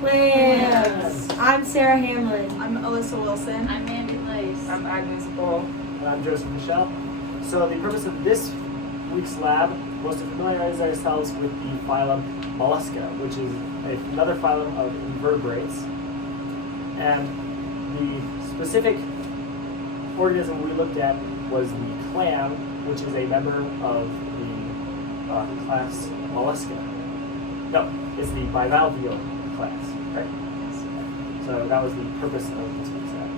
Clams. I'm Sarah Hamlin. I'm Alyssa Wilson. I'm Mandy Lace. I'm Agnes Paul. And I'm Joseph Michelle. So the purpose of this week's lab was to familiarize ourselves with the phylum Mollusca, which is another phylum of invertebrates. And the specific organism we looked at was the clam, which is a member of the class Mollusca. No, it's the bivalvular class, right? So that was the purpose of this week's lab.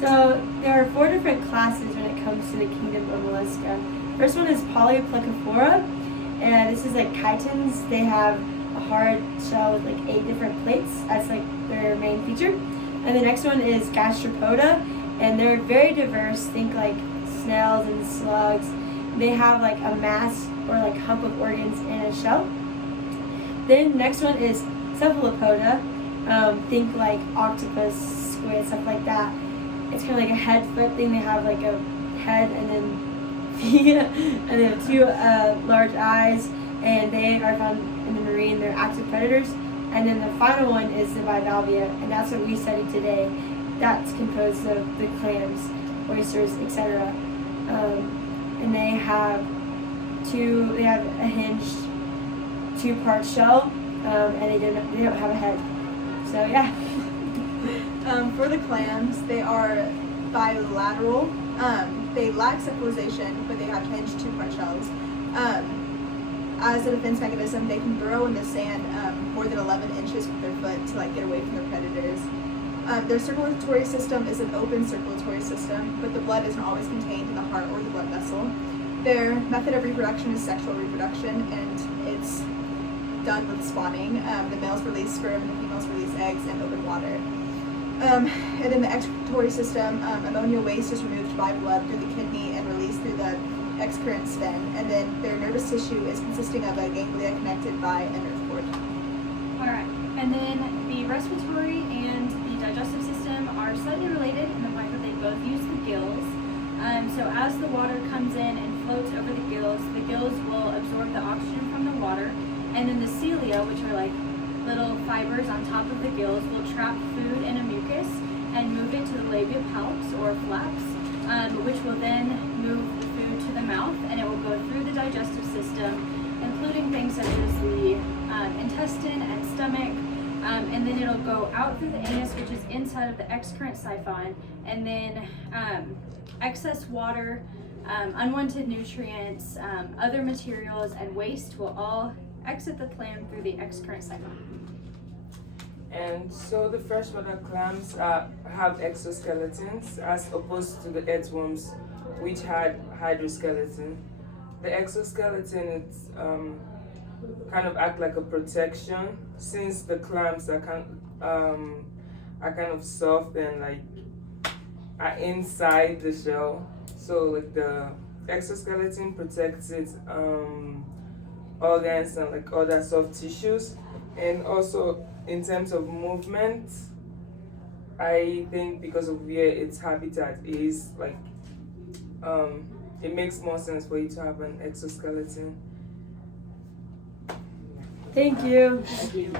So there are 4 different classes when it comes to the kingdom of Mollusca. First one is Polyplecophora, and this is like chitons. They have a hard shell with like 8 different plates. That's like their main feature. And the next one is Gastropoda, and they're very diverse. Think like snails and slugs. They have like a mass or like hump of organs in a shell. Then next one is Cephalopoda. Think like octopus, squid, stuff like that. It's kind of like a head foot thing. They have like a head and then feet, and they have 2 large eyes, and they are found in the marine. They're active predators. And then the final one is the bivalvia, and that's what we studied today. That's composed of the clams, oysters, etc. And they have a hinged 2-part shell, and they don't have a head. So yeah. For the clams, they are bilateral. They lack cephalization, but they have hinged 2-part shells. As a defense mechanism, they can burrow in the sand more than 11 inches with their foot to like get away from their predators. Their circulatory system is an open circulatory system, but the blood isn't always contained in the heart or the blood vessel. Their method of reproduction is sexual reproduction, and it's done with spawning. The males release sperm and the females release eggs in open water. And in the excretory system, ammonia waste is removed by blood through the kidney and released through the excrement spin. And then their nervous tissue is consisting of a ganglia connected by a nerve cord. Alright, and then the respiratory and the digestive system are slightly related in the fact that they both use the gills. So as the water comes in and floats over the gills will absorb the oxygen from the water, and then the cilia, which are like little fibers on top of the gills, will trap food in a mucus and move it to the labia palps or flaps, which will then move the food to the mouth, and it will go through the digestive system, including things such as the intestine and stomach, and then it'll go out through the anus, which is inside of the excrement siphon, and then excess water, unwanted nutrients, other materials, and waste will all exit the clam through the excrement siphon. And so the freshwater clams have exoskeletons as opposed to the earthworms, which had hydroskeleton. The exoskeleton is kind of act like a protection, since the clams are kind of soft and like are inside the shell. So like the exoskeleton protects its organs and like other soft tissues. And also in terms of movement, I think because of where its habitat is, like it makes more sense for you to have an exoskeleton. Thank you. Thank you.